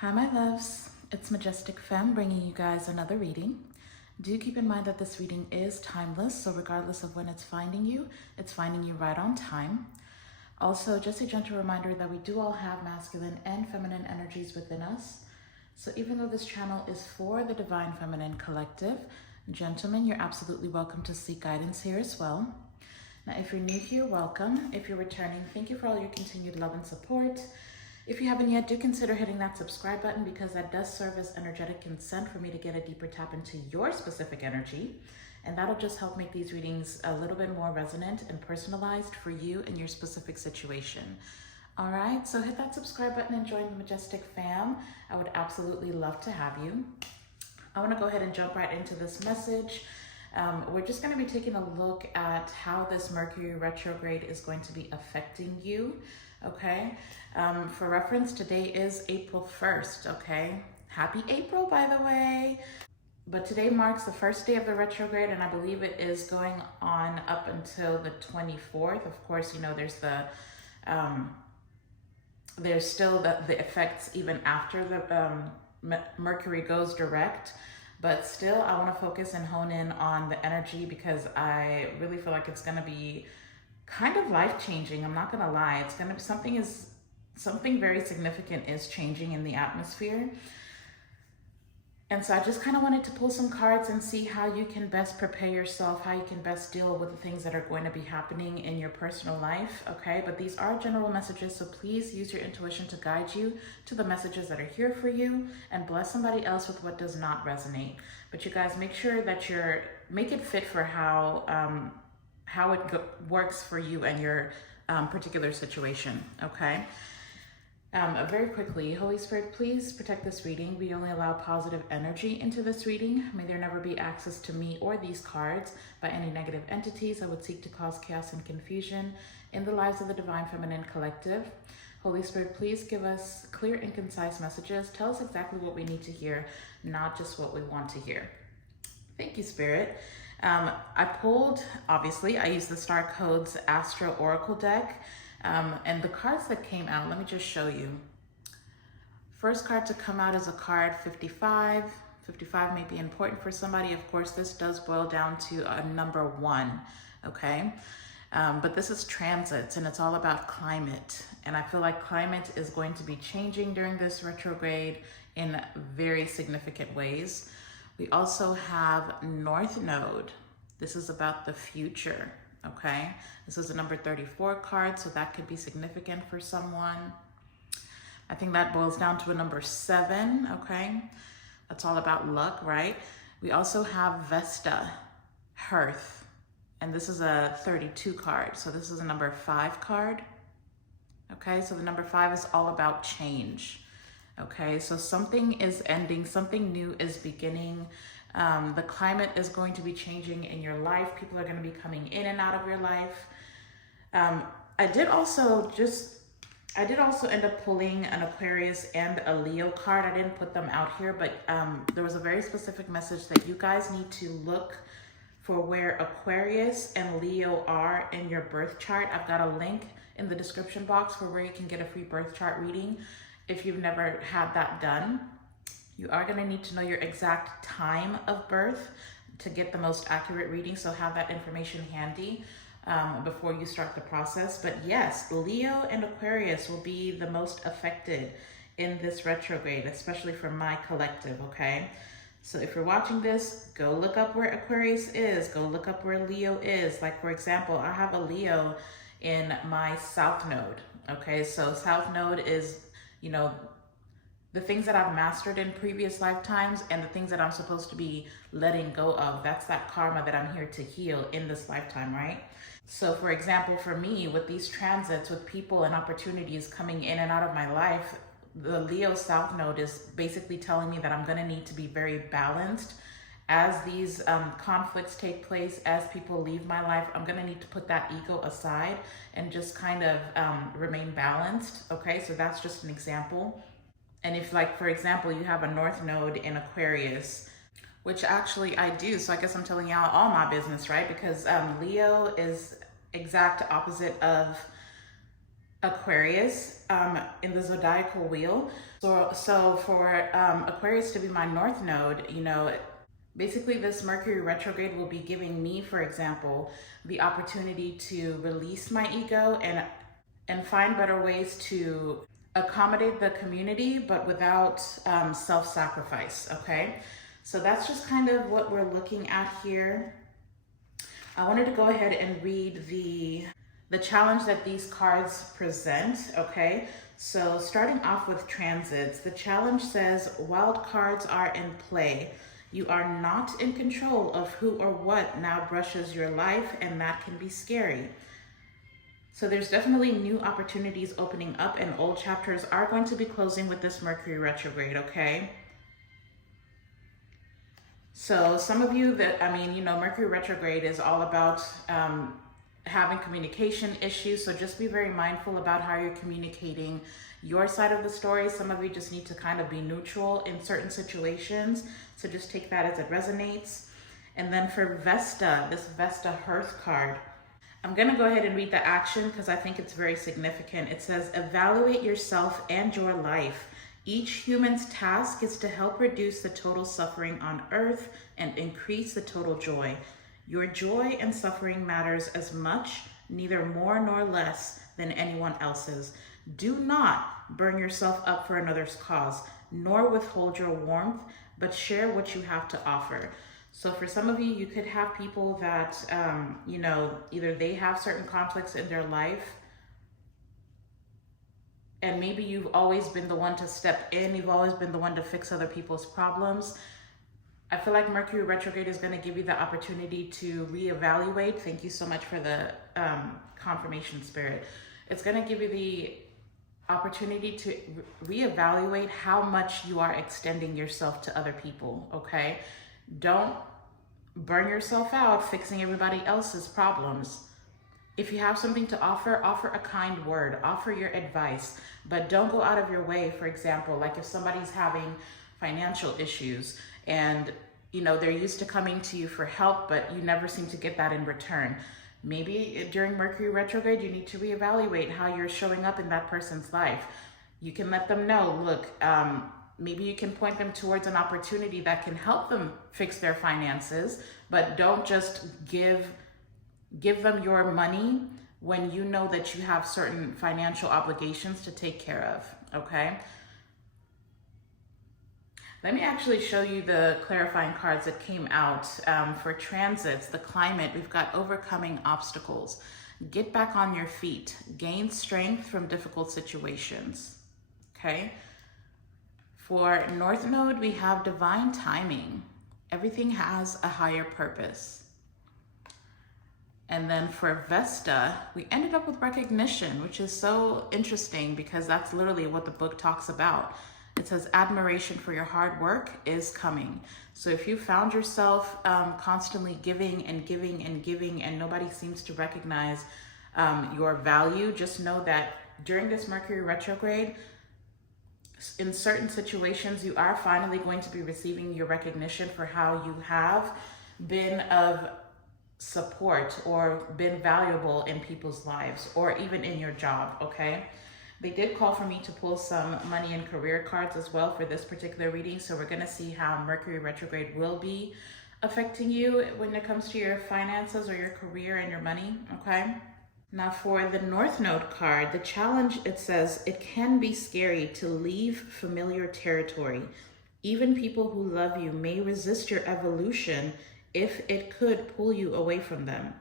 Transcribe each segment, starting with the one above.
Hi my loves, it's Majestic Femme bringing you guys another reading. Do keep in mind that this reading is timeless, so regardless of when it's finding you right on time. Also, just a gentle reminder that we do all have masculine and feminine energies within us. So even though this channel is for the Divine Feminine Collective, gentlemen, you're absolutely welcome to seek guidance here as well. Now, if you're new here, welcome. If you're returning, thank you for all your continued love and support. If you haven't yet, do consider hitting that subscribe button because that does serve as energetic consent for me to get a deeper tap into your specific energy. And that'll just help make these readings a little bit more resonant and personalized for you and your specific situation. All right, so hit that subscribe button and join the Majestic Fam. I would absolutely love to have you. I want to go ahead and jump right into this message. We're just going to be taking a look at how this Mercury retrograde is going to be affecting you. Okay, for reference, today is April 1st, okay? Happy April, by the way. But today marks the first day of the retrograde, and I believe it is going on up until the 24th. Of course, you know, there's still the effects even after the Mercury goes direct. But still, I want to focus and hone in on the energy because I really feel like it's going to be kind of life-changing. I'm not gonna lie, it's gonna be something very significant is changing in the atmosphere. And so I just kind of wanted to pull some cards and see how you can best prepare yourself, how you can best deal with the things that are going to be happening in your personal life. Okay, but these are general messages, so please use your intuition to guide you to the messages that are here for you and bless somebody else with what does not resonate. But you guys, make sure that make it fit for how it works for you and your particular situation, okay? Very quickly, Holy Spirit, please protect this reading. We only allow positive energy into this reading. May there never be access to me or these cards by any negative entities that would seek to cause chaos and confusion in the lives of the Divine Feminine Collective. Holy Spirit, please give us clear and concise messages. Tell us exactly what we need to hear, not just what we want to hear. Thank you, Spirit. I pulled, obviously, I used the Star Codes Astro Oracle deck, and the cards that came out, let me just show you. First card to come out is a card 55. 55 may be important for somebody. Of course, this does boil down to a number 1, okay? But this is transits, and it's all about climate. And I feel like climate is going to be changing during this retrograde in very significant ways. We also have North Node. This is about the future, okay? This is a number 34 card, so that could be significant for someone. I think that boils down to a number 7, okay? That's all about luck, right? We also have Vesta, Hearth, and this is a 32 card, so this is a number 5 card, okay? So the number 5 is all about change. Okay, so something is ending, something new is beginning. The climate is going to be changing in your life. People are going to be coming in and out of your life. I did also end up pulling an Aquarius and a Leo card. I didn't put them out here, but there was a very specific message that you guys need to look for where Aquarius and Leo are in your birth chart. I've got a link in the description box for where you can get a free birth chart reading. If you've never had that done, you are going to need to know your exact time of birth to get the most accurate reading. So have that information handy before you start the process. But yes, Leo and Aquarius will be the most affected in this retrograde, especially for my collective, okay? So if you're watching this, go look up where Aquarius is. Go look up where Leo is. Like, for example, I have a Leo in my South Node, okay? So South Node is, you know, the things that I've mastered in previous lifetimes and the things that I'm supposed to be letting go of. That's that karma that I'm here to heal in this lifetime, right? So for example, for me, with these transits, with people and opportunities coming in and out of my life, the Leo South Node is basically telling me that I'm going to need to be very balanced. As these conflicts take place, as people leave my life, I'm going to need to put that ego aside and just kind of remain balanced, okay? So that's just an example. And if, like, for example, you have a North Node in Aquarius, which actually I do, so I guess I'm telling y'all all my business, right? Because Leo is exact opposite of Aquarius in the zodiacal wheel. So for Aquarius to be my north node, you know, basically this Mercury retrograde will be giving me, for example, the opportunity to release my ego and find better ways to accommodate the community, but without self-sacrifice, okay? So that's just kind of what we're looking at here. I wanted to go ahead and read the challenge that these cards present, okay? So starting off with transits, the challenge says, wild cards are in play. You are not in control of who or what now brushes your life, and that can be scary. So there's definitely new opportunities opening up, and old chapters are going to be closing with this Mercury retrograde, okay? So some of you that, I mean, you know, Mercury retrograde is all about having communication issues. So just be very mindful about how you're communicating your side of the story. Some of you just need to kind of be neutral in certain situations. So just take that as it resonates. And then for Vesta, this Vesta Hearth card, I'm going to go ahead and read the action because I think it's very significant. It says, evaluate yourself and your life. Each human's task is to help reduce the total suffering on earth and increase the total joy. Your joy and suffering matters as much, neither more nor less than anyone else's. Do not burn yourself up for another's cause, nor withhold your warmth, but share what you have to offer. So for some of you, you could have people that, you know, either they have certain conflicts in their life, and maybe you've always been the one to step in, you've always been the one to fix other people's problems. I feel like Mercury retrograde is going to give you the opportunity to reevaluate. Thank you so much for the confirmation, Spirit. It's going to give you the opportunity to reevaluate how much you are extending yourself to other people, okay? Don't burn yourself out fixing everybody else's problems. If you have something to offer, offer a kind word, offer your advice, but don't go out of your way. For example, like if somebody's having financial issues and you know they're used to coming to you for help, but you never seem to get that in return. Maybe during Mercury retrograde, you need to reevaluate how you're showing up in that person's life. You can let them know, look, maybe you can point them towards an opportunity that can help them fix their finances, but don't just give them your money when you know that you have certain financial obligations to take care of, okay? Let me actually show you the clarifying cards that came out for transits. The climate, we've got overcoming obstacles. Get back on your feet. Gain strength from difficult situations, okay? For North Node, we have divine timing. Everything has a higher purpose. And then for Vesta, we ended up with recognition, which is so interesting because that's literally what the book talks about. It says admiration for your hard work is coming. So if you found yourself constantly giving and giving and giving and nobody seems to recognize your value, just know that during this Mercury retrograde, in certain situations, you are finally going to be receiving your recognition for how you have been of support or been valuable in people's lives or even in your job, okay? They did call for me to pull some money and career cards as well for this particular reading. So we're going to see how Mercury retrograde will be affecting you when it comes to your finances or your career and your money, okay? Now for the North Node card, the challenge, it says, it can be scary to leave familiar territory. Even people who love you may resist your evolution if it could pull you away from them.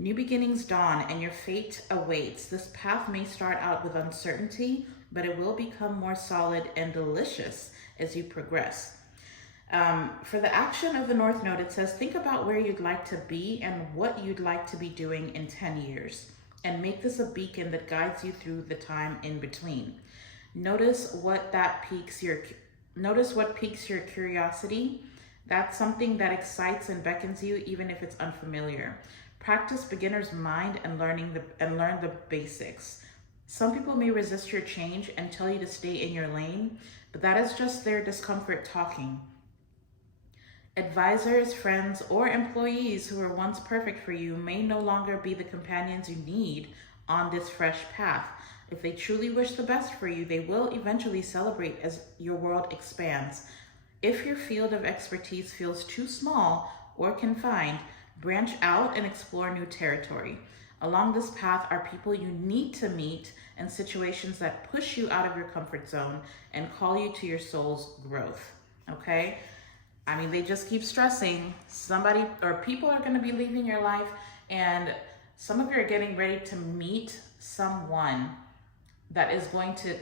New beginnings dawn and your fate awaits. This path may start out with uncertainty, but it will become more solid and delicious as you progress. For the action of the North Node, it says, think about where you'd like to be and what you'd like to be doing in 10 years, and make this a beacon that guides you through the time in between. Notice what piques your curiosity. That's something that excites and beckons you, even if it's unfamiliar. Practice beginner's mind and learn the basics. Some people may resist your change and tell you to stay in your lane, but that is just their discomfort talking. Advisors, friends, or employees who were once perfect for you may no longer be the companions you need on this fresh path. If they truly wish the best for you, they will eventually celebrate as your world expands. If your field of expertise feels too small or confined, branch out and explore new territory. Along this path are people you need to meet and situations that push you out of your comfort zone and call you to your soul's growth. Okay? I mean, they just keep stressing somebody or people are going to be leaving your life, and some of you are getting ready to meet someone that is going to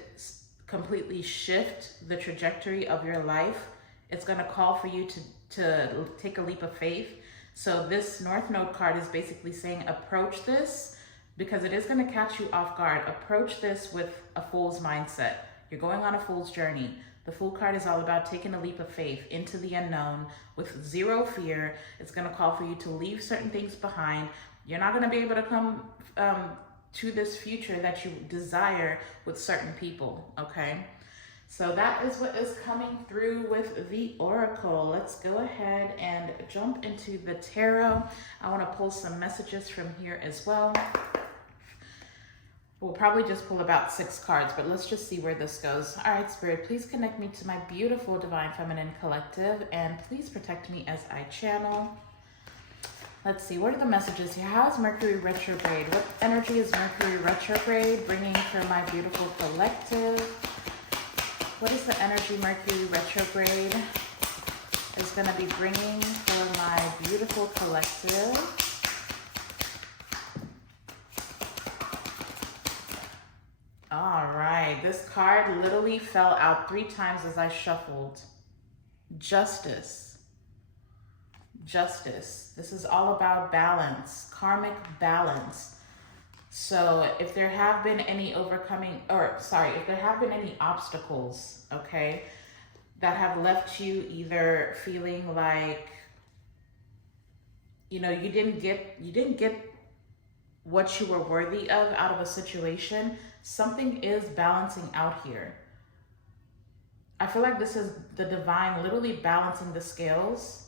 completely shift the trajectory of your life. It's going to call for you to take a leap of faith. So this North Node card is basically saying approach this, because it is going to catch you off guard. Approach this with a fool's mindset. You're going on a fool's journey. The Fool card is all about taking a leap of faith into the unknown with zero fear. It's going to call for you to leave certain things behind. You're not going to be able to come to this future that you desire with certain people, okay? So that is what is coming through with the Oracle. Let's go ahead and jump into the tarot. I want to pull some messages from here as well. We'll probably just pull about 6 cards, but let's just see where this goes. All right, Spirit, please connect me to my beautiful Divine Feminine Collective, and please protect me as I channel. Let's see, what are the messages here? How is Mercury retrograde? What energy is Mercury retrograde bringing for my beautiful collective? What is the energy Mercury retrograde is going to be bringing for my beautiful collective? All right, this card literally fell out 3 times as I shuffled. Justice. Justice. This is all about balance, karmic balance. So if there have been any if there have been any obstacles, okay, that have left you either feeling like, you know, you didn't get what you were worthy of out of a situation, something is balancing out here. I feel like this is the divine literally balancing the scales.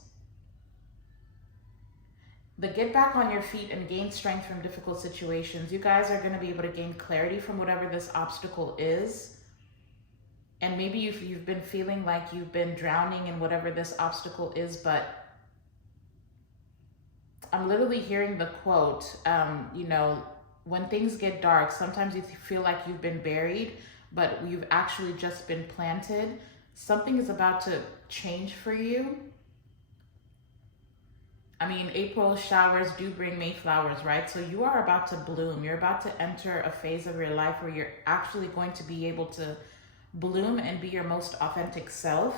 The get back on your feet and gain strength from difficult situations. You guys are going to be able to gain clarity from whatever this obstacle is. And maybe you've been feeling like you've been drowning in whatever this obstacle is, but I'm literally hearing the quote, you know, when things get dark, sometimes you feel like you've been buried, but you've actually just been planted. Something is about to change for you. I mean, April showers do bring May flowers, right? So you are about to bloom. You're about to enter a phase of your life where you're actually going to be able to bloom and be your most authentic self.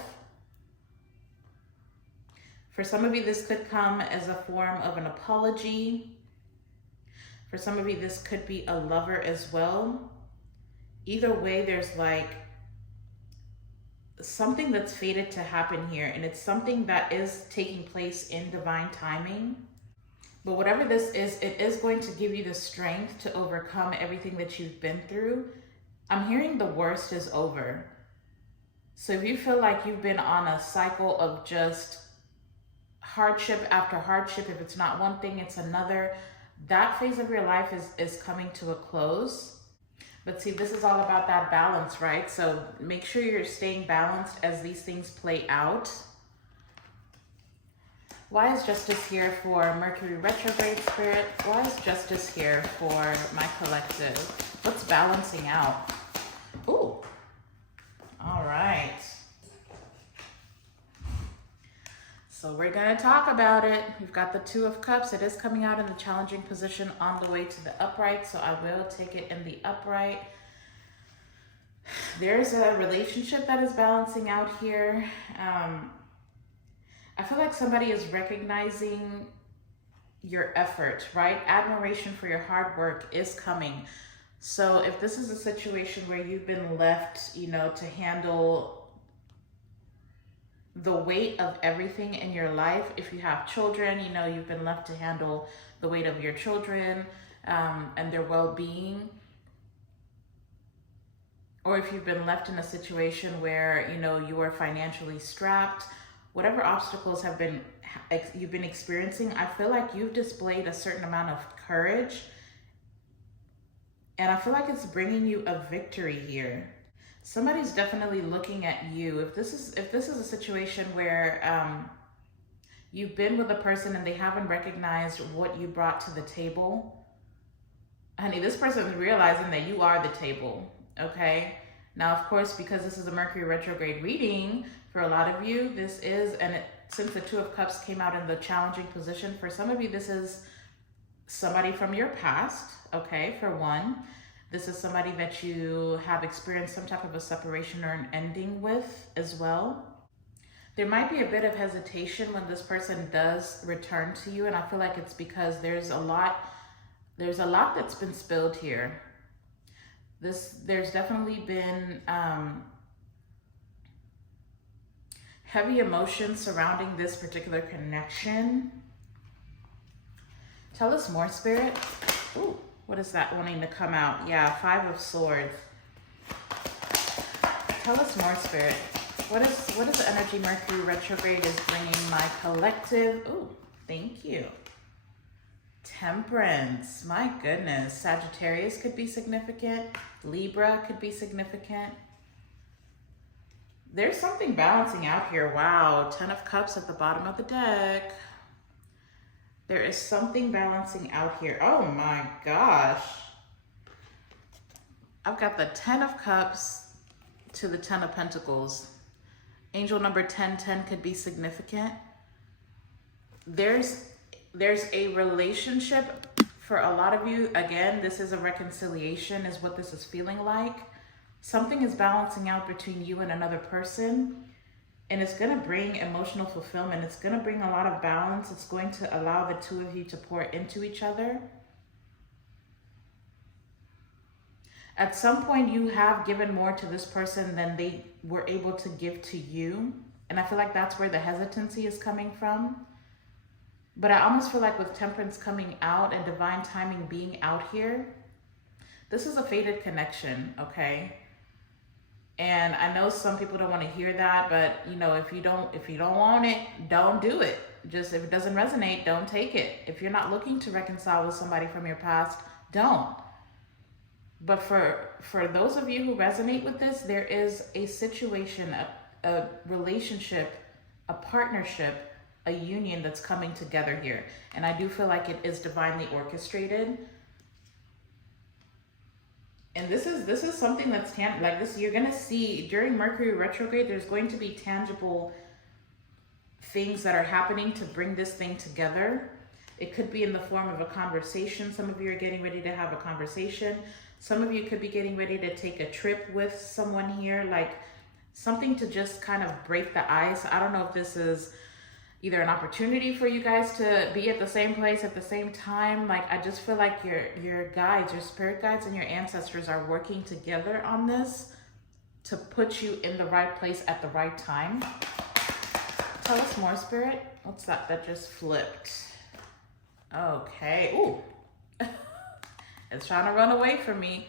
For some of you, this could come as a form of an apology. For some of you, this could be a lover as well. Either way, there's like something that's fated to happen here, and it's something that is taking place in divine timing. But whatever this is, it is going to give you the strength to overcome everything that you've been through. I'm hearing the worst is over. So if you feel like you've been on a cycle of just hardship after hardship, if it's not one thing, it's another, that phase of your life is coming to a close. But see, this is all about that balance, right? So make sure you're staying balanced as these things play out. Why is justice here for Mercury retrograde, Spirit? Why is justice here for my collective? What's balancing out? Ooh. All right. So we're going to talk about it. We've got the 2 of Cups. It is coming out in the challenging position on the way to the upright, so I will take it in the upright. There's a relationship that is balancing out here. I feel like somebody is recognizing your effort, right? Admiration for your hard work is coming. So if this is a situation where you've been left, you know, to handle the weight of everything in your life, if you have children, you know, you've been left to handle the weight of your children and their well-being. Or if you've been left in a situation where, you know, you are financially strapped, whatever obstacles you've been experiencing, I feel like you've displayed a certain amount of courage And I feel like it's bringing you a victory here. Somebody's definitely looking at you. If this is a situation where you've been with a person and they haven't recognized what you brought to the table, honey, this person is realizing that you are the table, okay? Now, of course, because this is a Mercury retrograde reading, for a lot of you, this is, since the Two of Cups came out in the challenging position, for some of you, this is somebody from your past, okay, for one. This is somebody that you have experienced some type of a separation or an ending with as well. There might be a bit of hesitation when this person does return to you, and I feel like it's because there's a lot that's been spilled here. There's definitely been heavy emotions surrounding this particular connection. Tell us more, Spirit. Ooh, what is that wanting to come out? Yeah, Five of Swords. Tell us more, Spirit. What is the energy Mercury retrograde is bringing my collective? Ooh, thank you. Temperance. My goodness. Sagittarius could be significant. Libra could be significant. There's something balancing out here. Wow. 10 of Cups at the bottom of the deck. There is something balancing out here. Oh my gosh. I've got the 10 of Cups to the 10 of Pentacles. Angel number 1010 could be significant. There's a relationship for a lot of you. Again, this is a reconciliation is what this is feeling like. Something is balancing out between you and another person. And it's going to bring emotional fulfillment. It's going to bring a lot of balance. It's going to allow the two of you to pour into each other. At some point, you have given more to this person than they were able to give to you. And I feel like that's where the hesitancy is coming from. But I almost feel like with Temperance coming out and divine timing being out here, this is a fated connection, okay? And I know some people don't want to hear that, but you know, if you don't want it, don't do it. Just if it doesn't resonate, don't take it. If you're not looking to reconcile with somebody from your past, don't. But for those of you who resonate with this, there is a situation, a relationship, a partnership, a union that's coming together here. And I do feel like it is divinely orchestrated. And this is something that's like this. You're going to see during Mercury retrograde, there's going to be tangible things that are happening to bring this thing together. It could be in the form of a conversation. Some of you are getting ready to have a conversation. Some of you could be getting ready to take a trip with someone here, like something to just kind of break the ice. I don't know if this is either an opportunity for you guys to be at the same place at the same time. Like, I just feel like your guides, your spirit guides and your ancestors are working together on this to put you in the right place at the right time. Tell us more, Spirit. What's that? That just flipped. Okay. Ooh. It's trying to run away from me.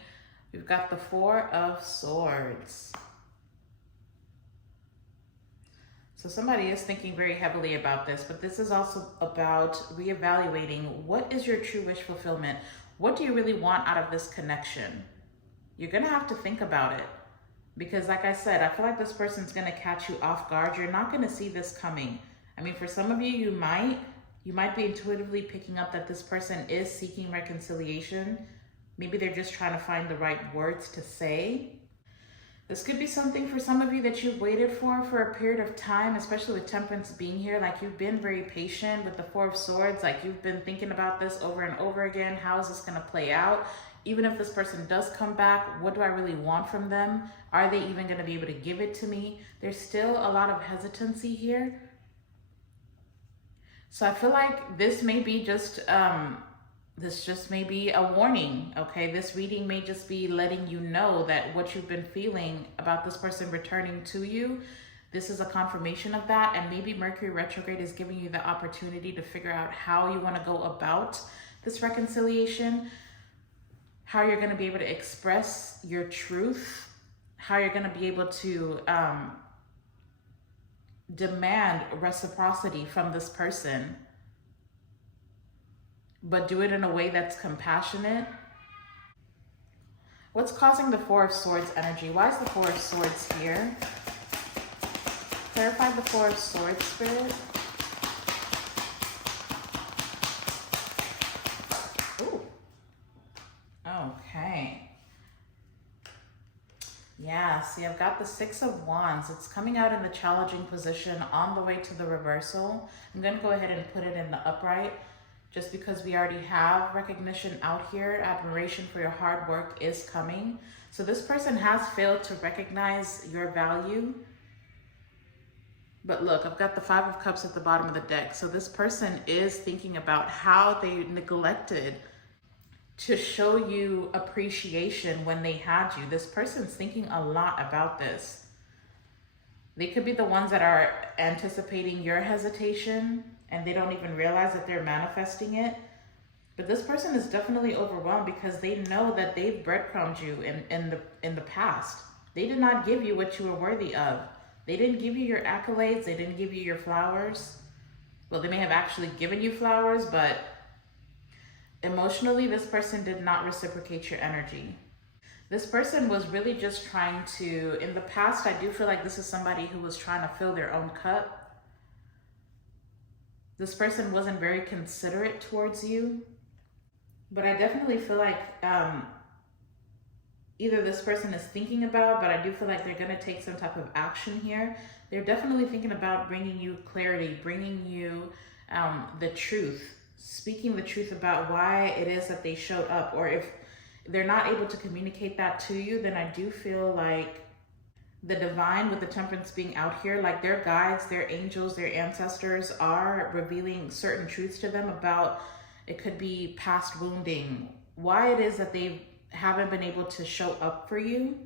We've got the Four of Swords. So somebody is thinking very heavily about this, but this is also about reevaluating what is your true wish fulfillment? What do you really want out of this connection? You're going to have to think about it because like I said, I feel like this person's going to catch you off guard. You're not going to see this coming. I mean, for some of you, you might be intuitively picking up that this person is seeking reconciliation. Maybe they're just trying to find the right words to say. This could be something for some of you that you've waited for a period of time, especially with Temperance being here. Like, you've been very patient with the Four of Swords. Like, you've been thinking about this over and over again. How is this going to play out? Even if this person does come back, what do I really want from them? Are they even going to be able to give it to me? There's still a lot of hesitancy here. So I feel like this may be just may be a warning, okay? This reading may just be letting you know that what you've been feeling about this person returning to you, this is a confirmation of that. And maybe Mercury retrograde is giving you the opportunity to figure out how you want to go about this reconciliation, how you're going to be able to express your truth, how you're going to be able to demand reciprocity from this person, but do it in a way that's compassionate. What's causing the Four of Swords energy? Why is the Four of Swords here? Clarify the Four of Swords, Spirit. Ooh. Okay. Yeah, see, I've got the Six of Wands. It's coming out in the challenging position on the way to the reversal. I'm going to go ahead and put it in the upright just because we already have recognition out here. Admiration for your hard work is coming. So this person has failed to recognize your value. But look, I've got the Five of Cups at the bottom of the deck. So this person is thinking about how they neglected to show you appreciation when they had you. This person's thinking a lot about this. They could be the ones that are anticipating your hesitation and they don't even realize that they're manifesting it. But this person is definitely overwhelmed because they know that they've breadcrumbed you in the past. They did not give you what you were worthy of. They didn't give you your accolades. They didn't give you your flowers. Well, they may have actually given you flowers, but emotionally, this person did not reciprocate your energy. This person was really just trying to, in the past, I do feel like this is somebody who was trying to fill their own cup. This person wasn't very considerate towards you. But I definitely feel like either this person is thinking about, but I do feel like they're going to take some type of action here. They're definitely thinking about bringing you clarity, bringing you the truth, speaking the truth about why it is that they showed up. Or if they're not able to communicate that to you, then I do feel like the divine with the Temperance being out here, like their guides, their angels, their ancestors are revealing certain truths to them about, it could be past wounding, why it is that they haven't been able to show up for you.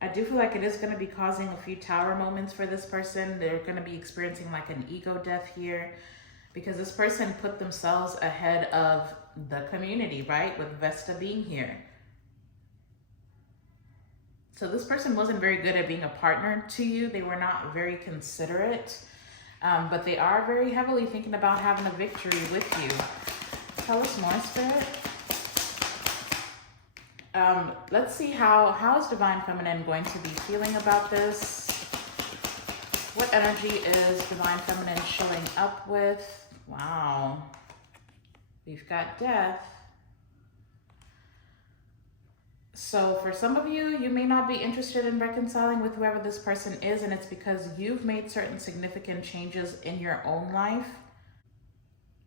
I do feel like it is going to be causing a few tower moments for this person. They're going to be experiencing like an ego death here because this person put themselves ahead of the community, right? With Vesta being here. So this person wasn't very good at being a partner to you. They were not very considerate, but they are very heavily thinking about having a victory with you. Tell us more, Spirit. Let's see how is Divine Feminine going to be feeling about this? What energy is Divine Feminine showing up with? Wow. We've got Death. So for some of you, you may not be interested in reconciling with whoever this person is, and it's because you've made certain significant changes in your own life.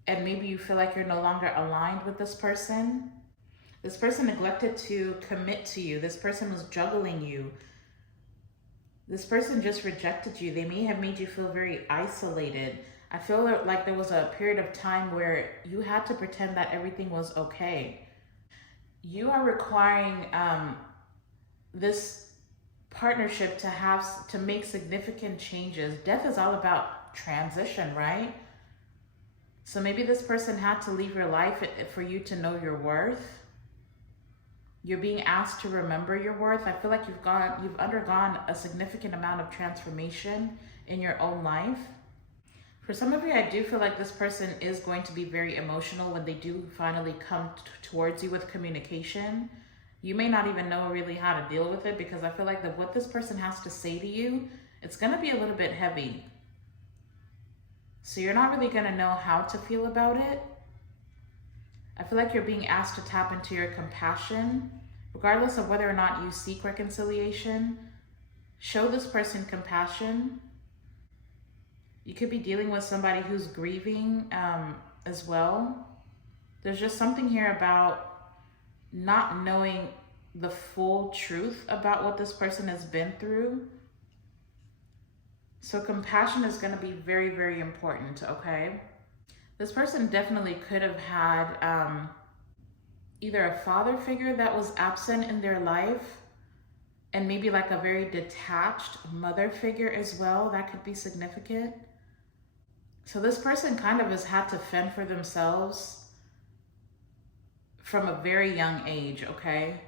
And maybe you feel like you're no longer aligned with this person. This person neglected to commit to you. This person was juggling you. This person just rejected you. They may have made you feel very isolated. I feel like there was a period of time where you had to pretend that everything was okay. You are requiring this partnership to make significant changes. Death is all about transition, right? So maybe this person had to leave your life for you to know your worth. You're being asked to remember your worth. I feel like you've undergone a significant amount of transformation in your own life. For some of you, I do feel like this person is going to be very emotional when they do finally come towards you with communication. You may not even know really how to deal with it because I feel like that what this person has to say to you, it's going to be a little bit heavy. So you're not really going to know how to feel about it. I feel like you're being asked to tap into your compassion, regardless of whether or not you seek reconciliation. Show this person compassion. You could be dealing with somebody who's grieving as well. There's just something here about not knowing the full truth about what this person has been through. So compassion is going to be very, very important, okay? This person definitely could have had either a father figure that was absent in their life and maybe like a very detached mother figure as well. That could be significant. So this person kind of has had to fend for themselves from a very young age, okay?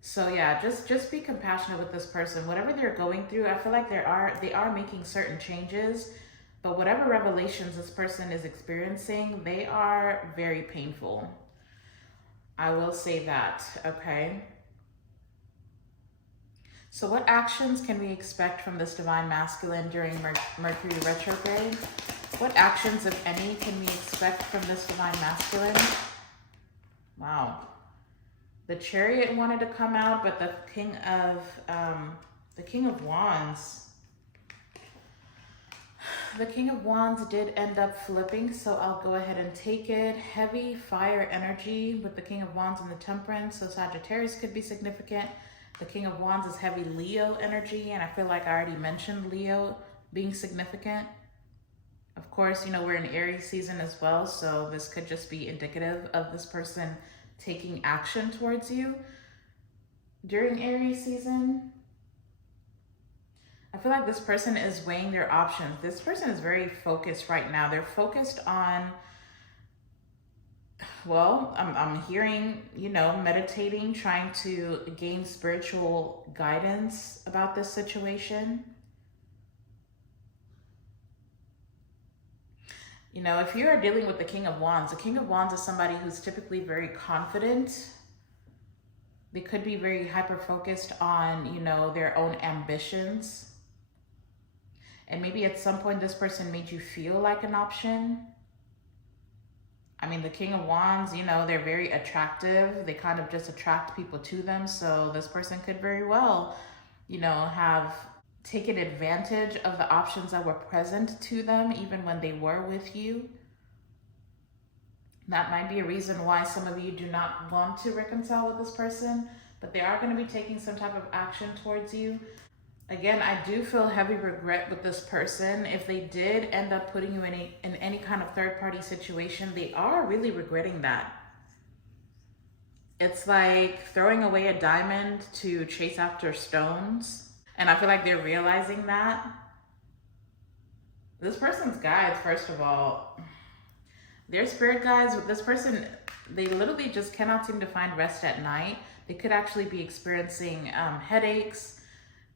So yeah, just be compassionate with this person. Whatever they're going through, I feel like they are making certain changes, but whatever revelations this person is experiencing, they are very painful. I will say that, okay? So what actions can we expect from this divine masculine during Mercury retrograde? What actions, if any, can we expect from this divine masculine? Wow. The Chariot wanted to come out, but the King of Wands. The King of Wands did end up flipping, so I'll go ahead and take it. Heavy fire energy with the King of Wands and the Temperance, so Sagittarius could be significant. The King of Wands is heavy Leo energy, and I feel like I already mentioned Leo being significant. Of course, you know, we're in Aries season as well, so this could just be indicative of this person taking action towards you during Aries season. I feel like this person is weighing their options. This person is very focused right now. They're focused on, well, I'm hearing, you know, meditating, trying to gain spiritual guidance about this situation. You know, if you're dealing with the King of Wands is somebody who's typically very confident. They could be very hyper-focused on, you know, their own ambitions. And maybe at some point this person made you feel like an option. I mean, the King of Wands, you know, they're very attractive. They kind of just attract people to them. So this person could very well, you know, have taken advantage of the options that were present to them, even when they were with you. That might be a reason why some of you do not want to reconcile with this person, but they are going to be taking some type of action towards you. Again, I do feel heavy regret with this person. If they did end up putting you in any kind of third-party situation, they are really regretting that. It's like throwing away a diamond to chase after stones. And I feel like they're realizing that. This person's guides, first of all, their spirit guides with this person, they literally just cannot seem to find rest at night. They could actually be experiencing headaches.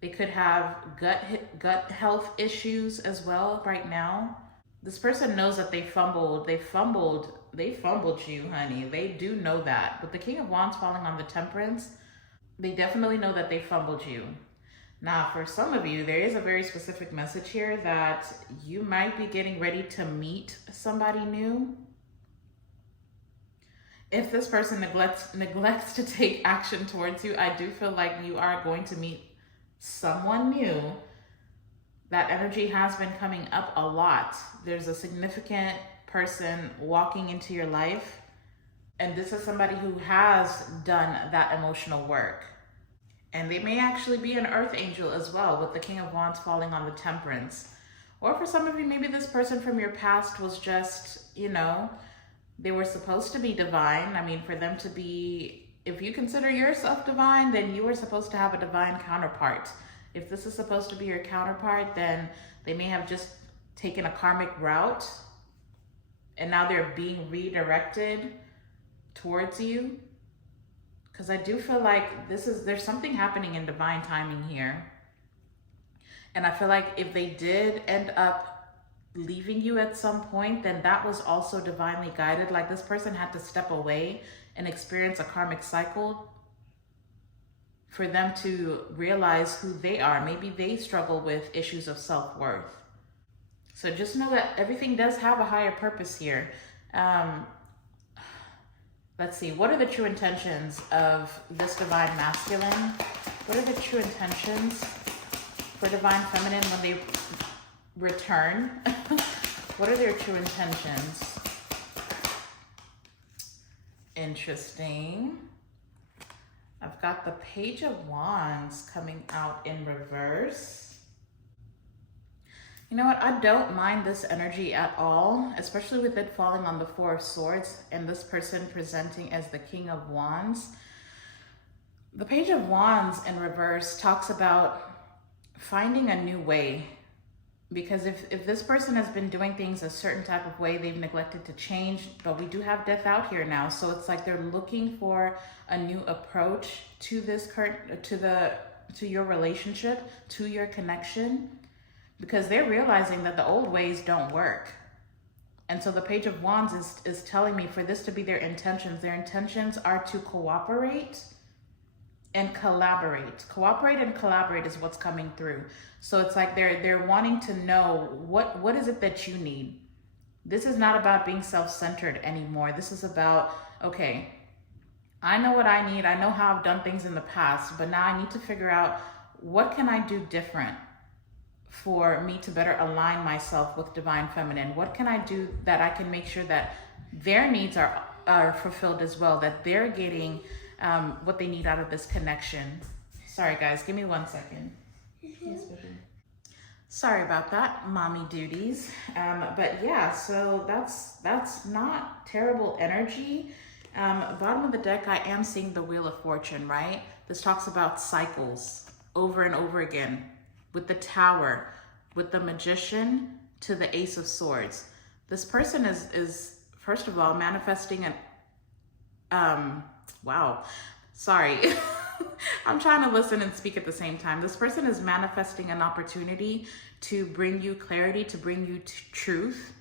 They could have gut health issues as well right now. This person knows that they fumbled you, honey. They do know that. With the King of Wands falling on the Temperance, they definitely know that they fumbled you. Now, for some of you, there is a very specific message here that you might be getting ready to meet somebody new. If this person neglects to take action towards you, I do feel like you are going to meet someone new. That energy has been coming up a lot. There's a significant person walking into your life, and this is somebody who has done that emotional work. And they may actually be an earth angel as well, with the King of Wands falling on the Temperance. Or for some of you, maybe this person from your past was just, you know, they were supposed to be divine. I mean, for them to be, if you consider yourself divine, then you were supposed to have a divine counterpart. If this is supposed to be your counterpart, then they may have just taken a karmic route and now they're being redirected towards you. Because I do feel like there's something happening in divine timing here. And I feel like if they did end up leaving you at some point, then that was also divinely guided. Like this person had to step away and experience a karmic cycle for them to realize who they are. Maybe they struggle with issues of self-worth. So just know that everything does have a higher purpose here. Let's see, what are the true intentions of this divine masculine? What are the true intentions for divine feminine when they return? What are their true intentions? Interesting. I've got the Page of Wands coming out in reverse. You know what? I don't mind this energy at all, especially with it falling on the Four of Swords and this person presenting as the King of Wands. The Page of Wands in reverse talks about finding a new way. Because if this person has been doing things a certain type of way, they've neglected to change, but we do have death out here now. So it's like they're looking for a new approach to this to your relationship, to your connection, because they're realizing that the old ways don't work. And so the Page of Wands is telling me for this to be their intentions. Their intentions are to cooperate and collaborate. Cooperate and collaborate is what's coming through. So it's like they're wanting to know what is it that you need. This is not about being self-centered anymore. This is about, okay, I know what I need. I know how I've done things in the past, but now I need to figure out what can I do different for me to better align myself with Divine Feminine? What can I do that I can make sure that their needs are fulfilled as well, that they're getting what they need out of this connection? Sorry guys, give me 1 second. Yes, baby. Sorry about that, mommy duties. But yeah, so that's not terrible energy. Bottom of the deck, I am seeing the Wheel of Fortune, right? This talks about cycles over and over again, with the Tower, with the Magician to the Ace of Swords. This person is first of all manifesting wow, sorry. I'm trying to listen and speak at the same time. This person is manifesting an opportunity to bring you clarity, to bring you truth,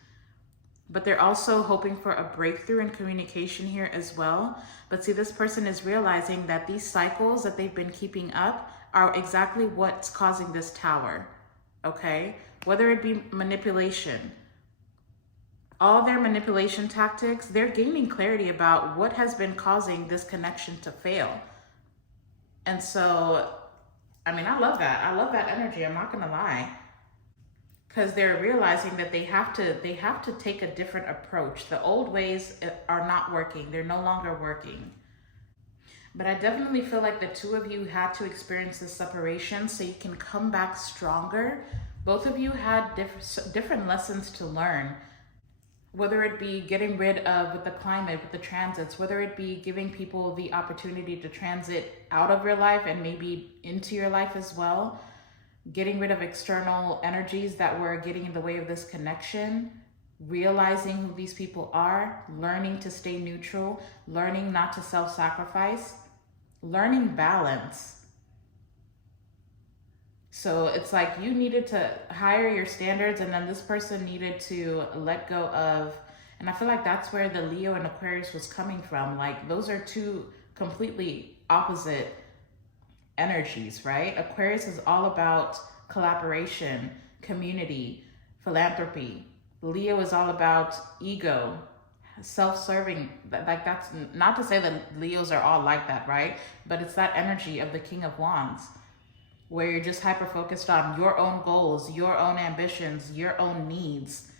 but they're also hoping for a breakthrough in communication here as well. But see, this person is realizing that these cycles that they've been keeping up are exactly what's causing this Tower, okay? Whether it be manipulation, all their manipulation tactics, they're gaining clarity about what has been causing this connection to fail. And so, I mean, I love that. I love that energy, I'm not gonna lie. Because they're realizing that they have to take a different approach. The old ways are not working. They're no longer working. But I definitely feel like the two of you had to experience this separation so you can come back stronger. Both of you had different lessons to learn, whether it be getting rid of, with the climate, with the transits, whether it be giving people the opportunity to transit out of your life and maybe into your life as well, getting rid of external energies that were getting in the way of this connection, realizing who these people are, learning to stay neutral, learning not to self-sacrifice, learning balance. So it's like you needed to higher your standards, and then this person needed to let go of, and I feel like that's where the Leo and Aquarius was coming from. Like those are two completely opposite energies, right? Aquarius is all about collaboration, community, philanthropy. Leo is all about ego, self-serving. Like that's not to say that Leos are all like that, right? But it's that energy of the King of Wands, where you're just hyper-focused on your own goals, your own ambitions, your own needs.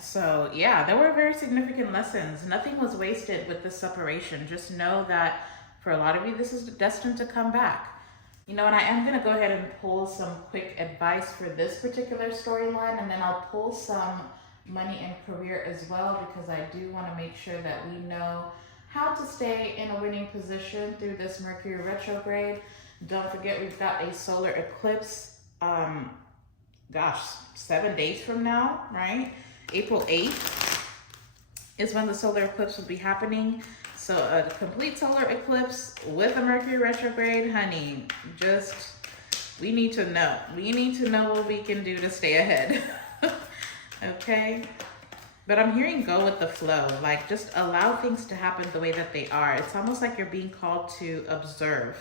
So yeah, there were very significant lessons. Nothing was wasted with this separation. Just know that for a lot of you, this is destined to come back. You know, and I am gonna go ahead and pull some quick advice for this particular storyline, and then I'll pull some money and career as well, because I do wanna make sure that we know how to stay in a winning position through this Mercury retrograde. Don't forget, we've got a solar eclipse, 7 days from now, right? April 8th is when the solar eclipse will be happening. So a complete solar eclipse with a Mercury retrograde, honey, we need to know. We need to know what we can do to stay ahead, okay? But I'm hearing go with the flow, like just allow things to happen the way that they are. It's almost like you're being called to observe.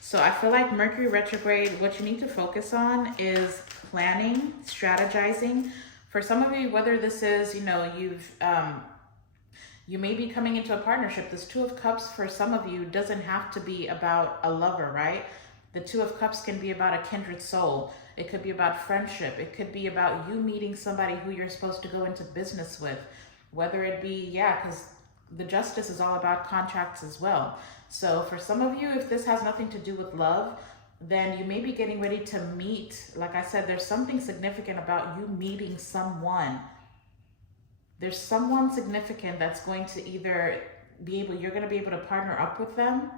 So I feel like Mercury retrograde, what you need to focus on is planning, strategizing. For some of you, whether this is, you know, you may be coming into a partnership. This Two of Cups for some of you doesn't have to be about a lover, right? The Two of Cups can be about a kindred soul. It could be about friendship. It could be about you meeting somebody who you're supposed to go into business with. Whether it be, because the Justice is all about contracts as well. So for some of you, if this has nothing to do with love, then you may be getting ready to meet. Like I said, there's something significant about you meeting someone. There's someone significant that's going to either you're going to be able to partner up with them.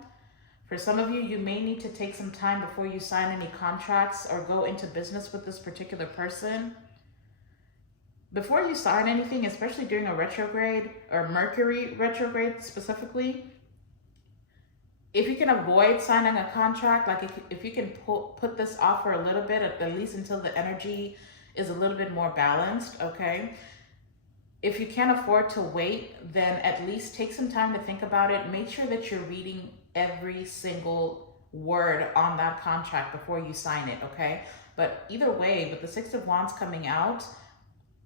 For some of you, you may need to take some time before you sign any contracts or go into business with this particular person. Before you sign anything, especially during a retrograde or Mercury retrograde specifically, if you can avoid signing a contract, like if you can put this off for a little bit, at least until the energy is a little bit more balanced, okay? If you can't afford to wait, then at least take some time to think about it. Make sure that you're reading every single word on that contract before you sign it, okay? But either way, with the Six of Wands coming out,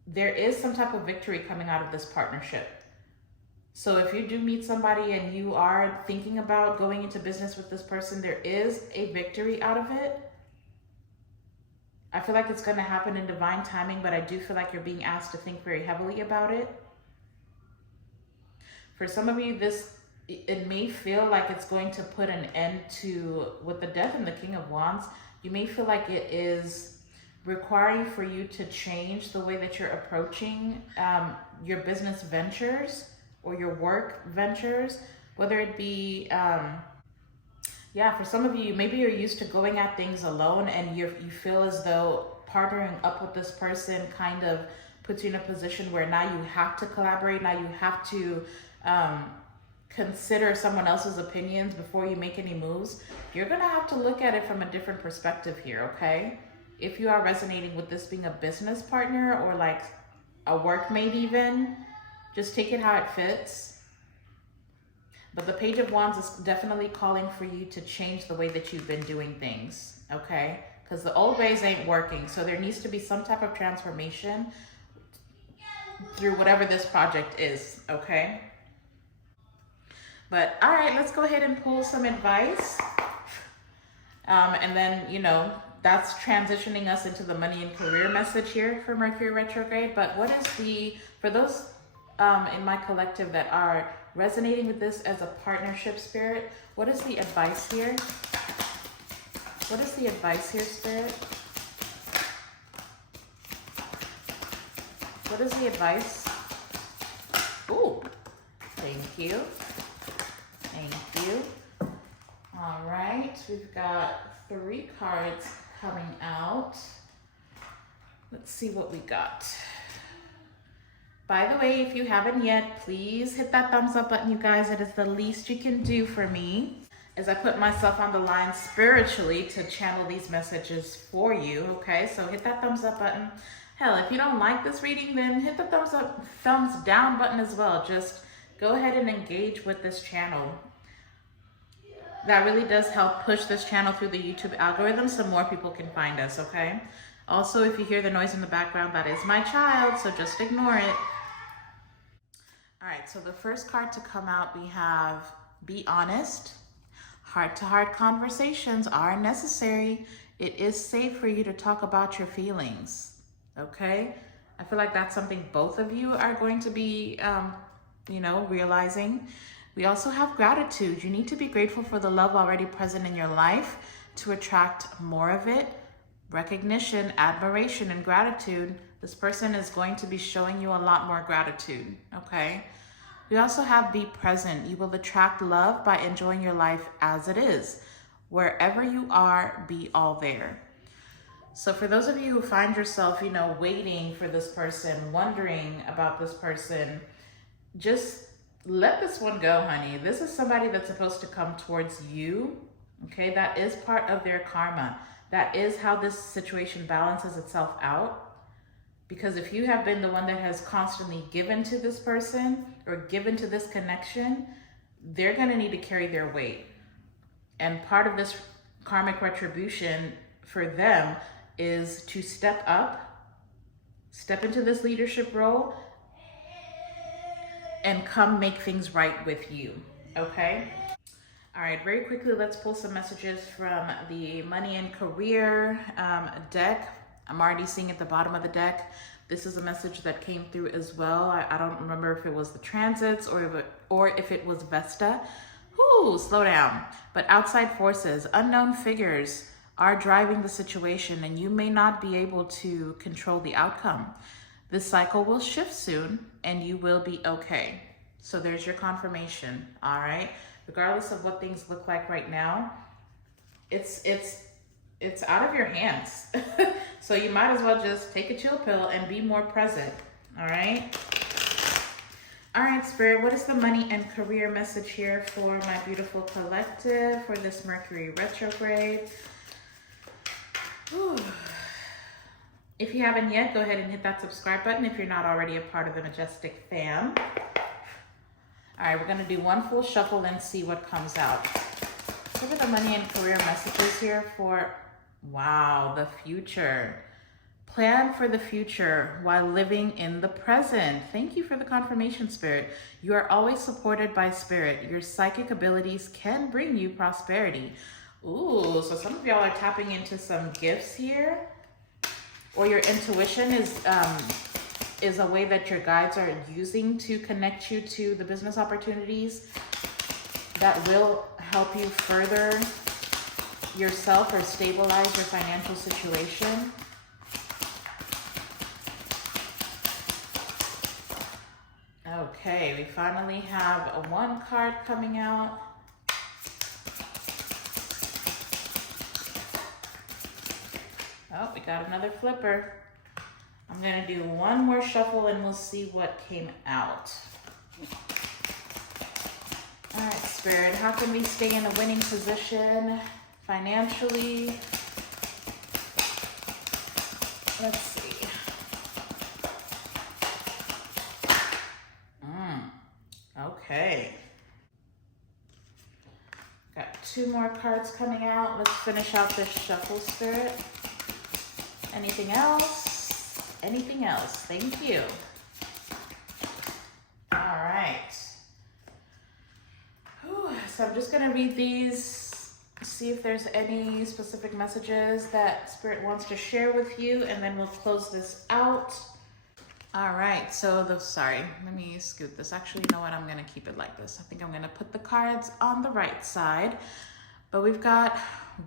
there is some type of victory coming out of this partnership. So if you do meet somebody and you are thinking about going into business with this person, there is a victory out of it. I feel like it's going to happen in divine timing, but I do feel like you're being asked to think very heavily about it. For some of you, it may feel like it's going to put an end to, with the Death and the King of Wands, you may feel like it is requiring for you to change the way that you're approaching your business ventures or your work ventures, whether it be, for some of you, maybe you're used to going at things alone and you feel as though partnering up with this person kind of puts you in a position where now you have to collaborate, now you have to consider someone else's opinions before you make any moves. You're gonna have to look at it from a different perspective here, okay? If you are resonating with this being a business partner or like a workmate even, just take it how it fits. But the Page of Wands is definitely calling for you to change the way that you've been doing things, okay? Because the old ways ain't working. So there needs to be some type of transformation through whatever this project is, okay? But all right, let's go ahead and pull some advice. And then, that's transitioning us into the money and career message here for Mercury retrograde. But what is for those in my collective that are resonating with this as a partnership spirit, what is the advice here? What is the advice here, Spirit? What is the advice? Ooh, thank you. Thank you. All right, we've got 3 cards coming out. Let's see what we got. By the way, if you haven't yet, please hit that thumbs up button, you guys. It is the least you can do for me as I put myself on the line spiritually to channel these messages for you, okay? So hit that thumbs up button. Hell, if you don't like this reading, then hit the thumbs down button as well. Just go ahead and engage with this channel. That really does help push this channel through the YouTube algorithm so more people can find us, okay? Also, if you hear the noise in the background, that is my child, so just ignore it. All right, so the first card to come out, we have Be Honest. Heart-to-heart conversations are necessary. It is safe for you to talk about your feelings, okay? I feel like that's something both of you are going to be, realizing. We also have gratitude. You need to be grateful for the love already present in your life to attract more of it. Recognition, admiration, and gratitude. This person is going to be showing you a lot more gratitude, okay? We also have Be Present. You will attract love by enjoying your life as it is. Wherever you are, be all there. So for those of you who find yourself, waiting for this person, wondering about this person, just let this one go, honey. This is somebody that's supposed to come towards you, okay? That is part of their karma. That is how this situation balances itself out. Because if you have been the one that has constantly given to this person or given to this connection, they're going to need to carry their weight. And part of this karmic retribution for them is to step up, step into this leadership role, and come make things right with you, okay? All right, very quickly, let's pull some messages from the Money and Career deck. I'm already seeing at the bottom of the deck. This is a message that came through as well. I don't remember if it was the transits or if it was Vesta. Whoo, slow down. But outside forces, unknown figures are driving the situation, and you may not be able to control the outcome. This cycle will shift soon, and you will be okay. So there's your confirmation, all right? Regardless of what things look like right now, it's out of your hands. So you might as well just take a chill pill and be more present, all right? All right, Spirit, what is the money and career message here for my beautiful collective for this Mercury retrograde? Whew. If you haven't yet, go ahead and hit that subscribe button if you're not already a part of the Majestic fam. All right, we're gonna do one full shuffle and see what comes out. Look at the money and career messages here for, wow, the future. Plan for the future while living in the present. Thank you for the confirmation, Spirit. You are always supported by Spirit. Your psychic abilities can bring you prosperity. Ooh, so some of y'all are tapping into some gifts here, or your intuition is a way that your guides are using to connect you to the business opportunities that will help you further yourself or stabilize your financial situation. Okay, we finally have a one card coming out. Oh, we got another flipper. I'm gonna do one more shuffle and we'll see what came out. All right, Spirit, how can we stay in a winning position financially? Let's see. Okay. Got two more cards coming out. Let's finish out this shuffle, Spirit. Anything else? Anything else? Thank you. All right. Whew. So I'm just going to read these, see if there's any specific messages that Spirit wants to share with you, and then we'll close this out. All right, so sorry, let me scoot this. Actually, you know what? I'm gonna keep it like this. I think I'm gonna put the cards on the right side, but we've got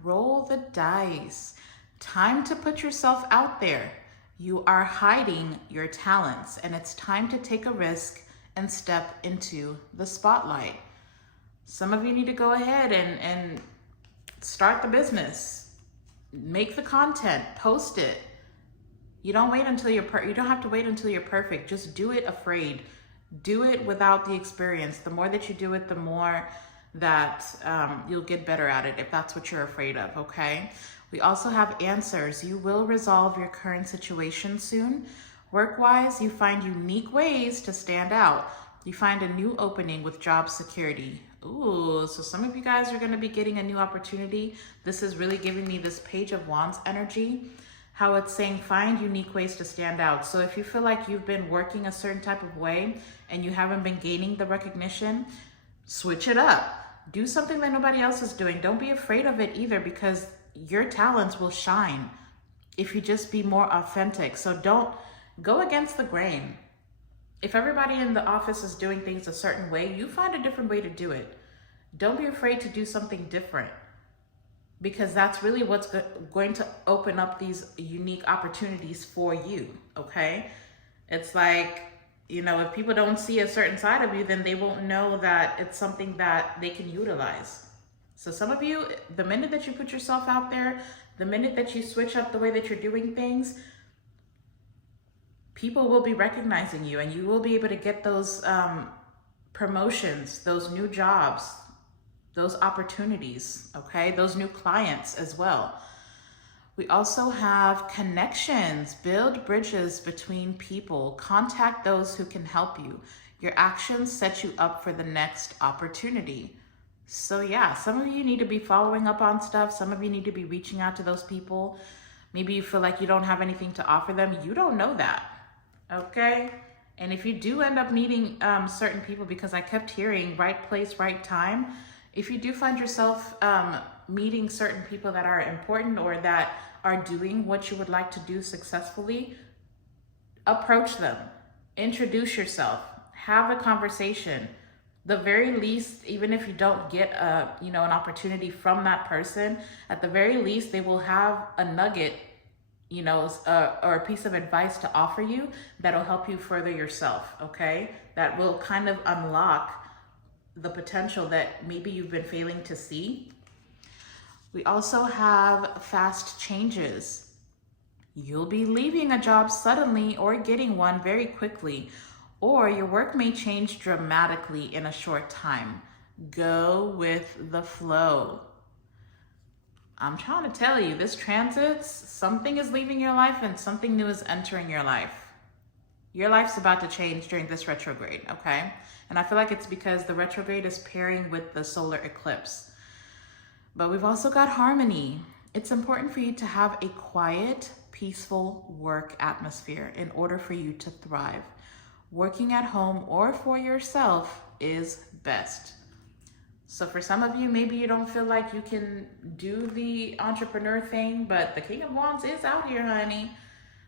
roll the dice. Time to put yourself out there. You are hiding your talents, and it's time to take a risk and step into the spotlight. Some of you need to go ahead and start the business. Make the content, post it. You don't wait until you don't have to wait until you're perfect. Just do it afraid. Do it without the experience. The more that you do it, the more that you'll get better at it, if that's what you're afraid of, okay? We also have answers. You will resolve your current situation soon. Work-wise, you find unique ways to stand out. You find a new opening with job security. Ooh, so some of you guys are gonna be getting a new opportunity. This is really giving me this Page of Wands energy. How it's saying find unique ways to stand out. So if you feel like you've been working a certain type of way and you haven't been gaining the recognition, switch it up. Do something that nobody else is doing. Don't be afraid of it either, because your talents will shine if you just be more authentic. So don't go against the grain. If everybody in the office is doing things a certain way, you find a different way to do it. Don't be afraid to do something different, because that's really what's going to open up these unique opportunities for you, okay? It's like, you know, if people don't see a certain side of you, then they won't know that it's something that they can utilize. So some of you, the minute that you put yourself out there, the minute that you switch up the way that you're doing things, people will be recognizing you, and you will be able to get those promotions, those new jobs, those opportunities, okay? Those new clients as well. We also have connections. Build bridges between people. Contact those who can help you. Your actions set you up for the next opportunity. So yeah, some of you need to be following up on stuff. Some of you need to be reaching out to those people. Maybe you feel like you don't have anything to offer them. You don't know that, okay? And if you do end up meeting certain people, because I kept hearing right place, right time, if you do find yourself meeting certain people that are important or that are doing what you would like to do successfully, approach them, introduce yourself, have a conversation. The very least, even if you don't get an opportunity from that person, at the very least, they will have a nugget, or a piece of advice to offer you that'll help you further yourself, okay? That will kind of unlock the potential that maybe you've been failing to see. We also have fast changes. You'll be leaving a job suddenly or getting one very quickly, or your work may change dramatically in a short time. Go with the flow. I'm trying to tell you, this transits, something is leaving your life and something new is entering your life. Your life's about to change during this retrograde, okay? And I feel like it's because the retrograde is pairing with the solar eclipse. But we've also got harmony. It's important for you to have a quiet, peaceful work atmosphere in order for you to thrive. Working at home or for yourself is best. So for some of you, maybe you don't feel like you can do the entrepreneur thing, but the King of Wands is out here, honey.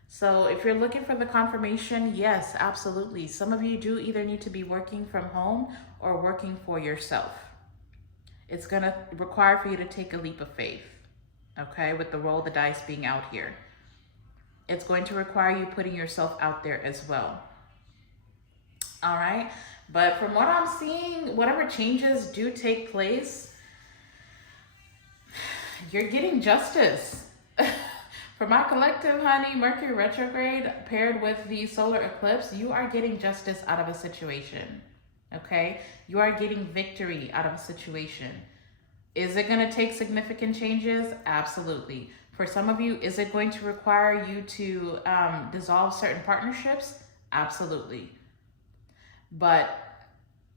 So if you're looking for the confirmation, yes, absolutely. Some of you do either need to be working from home or working for yourself. It's going to require for you to take a leap of faith, okay, with the roll of the dice being out here. It's going to require you putting yourself out there as well. All right. But from what I'm seeing, whatever changes do take place, you're getting justice. For my collective, honey, Mercury retrograde paired with the solar eclipse, you are getting justice out of a situation, okay? You are getting victory out of a situation. Is it going to take significant changes? Absolutely. For some of you, is it going to require you to dissolve certain partnerships? Absolutely. But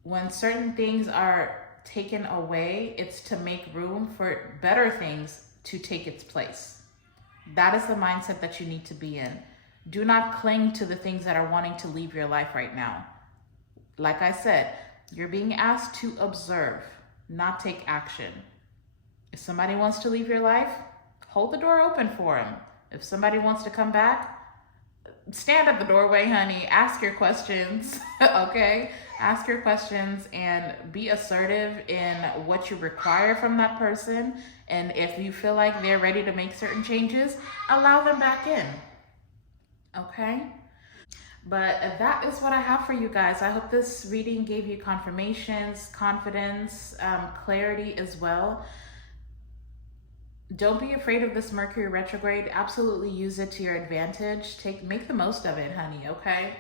when certain things are taken away, it's to make room for better things to take its place. That is the mindset that you need to be in. Do not cling to the things that are wanting to leave your life right now. Like I said, you're being asked to observe, not take action. If somebody wants to leave your life, hold the door open for them. If somebody wants to come back, stand at the doorway, honey. Ask your questions, okay? Ask your questions and be assertive in what you require from that person. And if you feel like they're ready to make certain changes, allow them back in, okay? But that is what I have for you guys. I hope this reading gave you confirmations, confidence, clarity as well. Don't be afraid of this Mercury retrograde. Absolutely use it to your advantage. Make the most of it, honey, okay?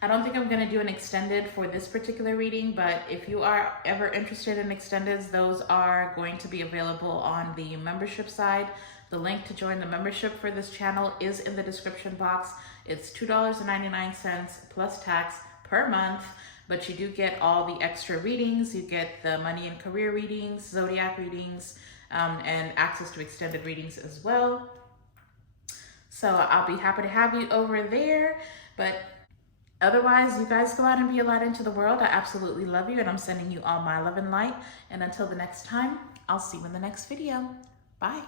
I don't think I'm going to do an extended for this particular reading, but if you are ever interested in extendeds, those are going to be available on the membership side. The link to join the membership for this channel is in the description box. It's $2.99 plus tax per month, but you do get all the extra readings. You get the money and career readings, zodiac readings, and access to extended readings as well. So I'll be happy to have you over there. But otherwise, you guys go out and be a light into the world. I absolutely love you, and I'm sending you all my love and light. And until the next time, I'll see you in the next video. Bye.